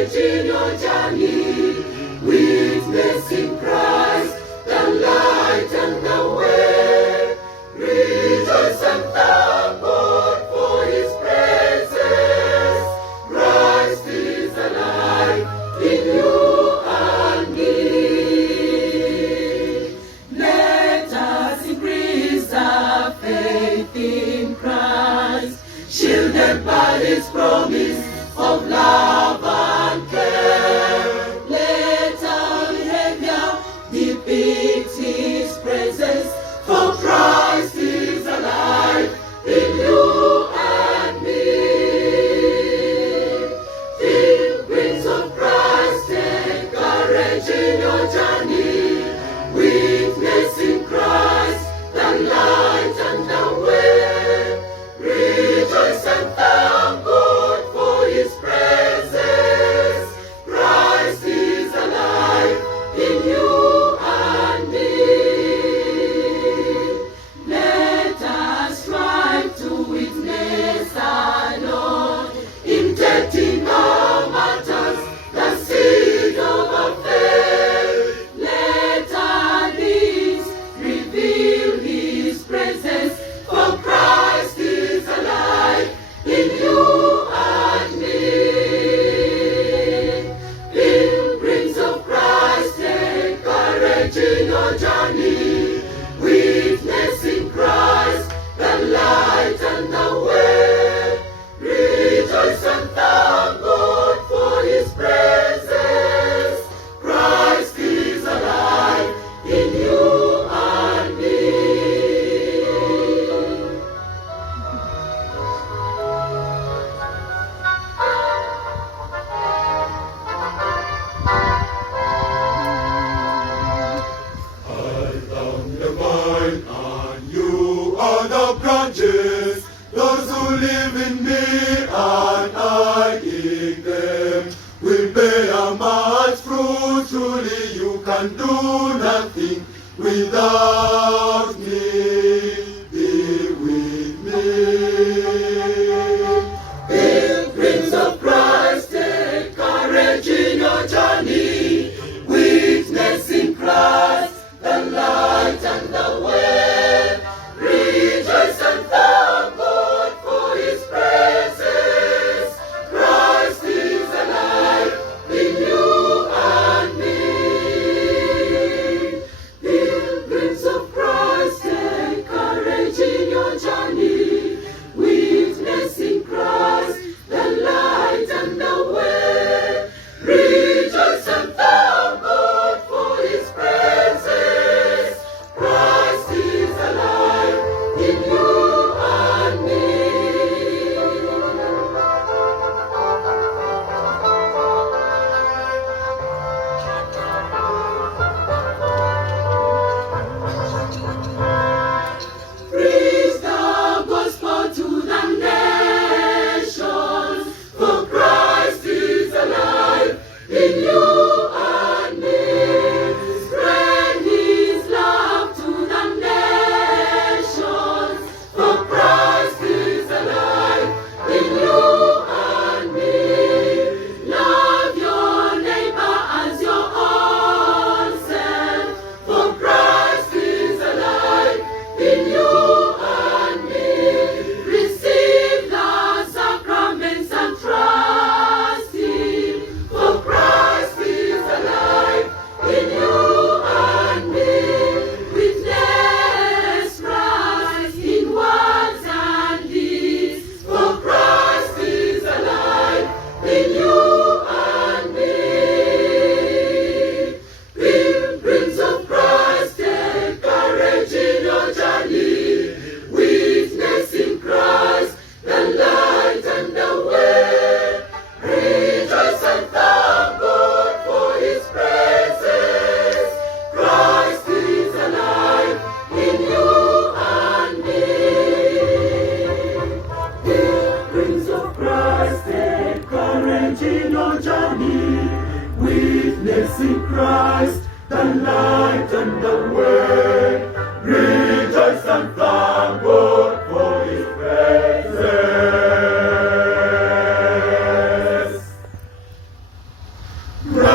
courage in your journey, witnessing Christ, the light and the way. Rejoice and thank God for His presence. Christ is alive in you and me. Let us increase our faith in Christ, shielded by His promise of love and care. Let our behavior depict His presence, for Christ is alive in you and me. Pilgrims of Christ, take courage in your journey, witnessing Christ, the light and the way. Rejoice and thank God for His presence. Christ is alive in you and me. Let us strive to witness our Lord, imitating our matters, the seed of our faith. Let our deeds reveal His presence, for Christ is alive in you and me. Pilgrims of Christ, take courage in your journey, witnessing Christ, the light and the way. Rejoice and thank God for His presence. Christ is alive in you and me. I am the vine and you are the branches. Those who live in me and I in them will bear much fruit. Truly you can do nothing without me. Be with me. Pilgrims of Christ, take courage in your journey, witnessing Christ, the light and the way. Rejoice and thank God for His presence. Christ is alive in you and me. Pilgrims of Christ, take courage in your journey, witnessing Christ, the light and the way. Rejoice and thank God for His presence. Christ is alive in you and me. Preach the gospel to the nations, for Christ is alive in you and me. Spread His love to the nations, for Christ is alive in you and me. Love your neighbor as your own self, for Christ is alive in you and me. Receive the sacraments and trust Him, for Christ is alive in you and me. Witness Christ in words and deeds, for Christ is alive in you and me. Pilgrims of Christ, take courage in your journey, witnessing Christ, the light and the way. Rejoice and thank God for His presence. Christ is alive in you and me. Pilgrims of Christ, take courage in your journey, witnessing Christ, the light and the way. Rejoice and thank God for His presence. Branches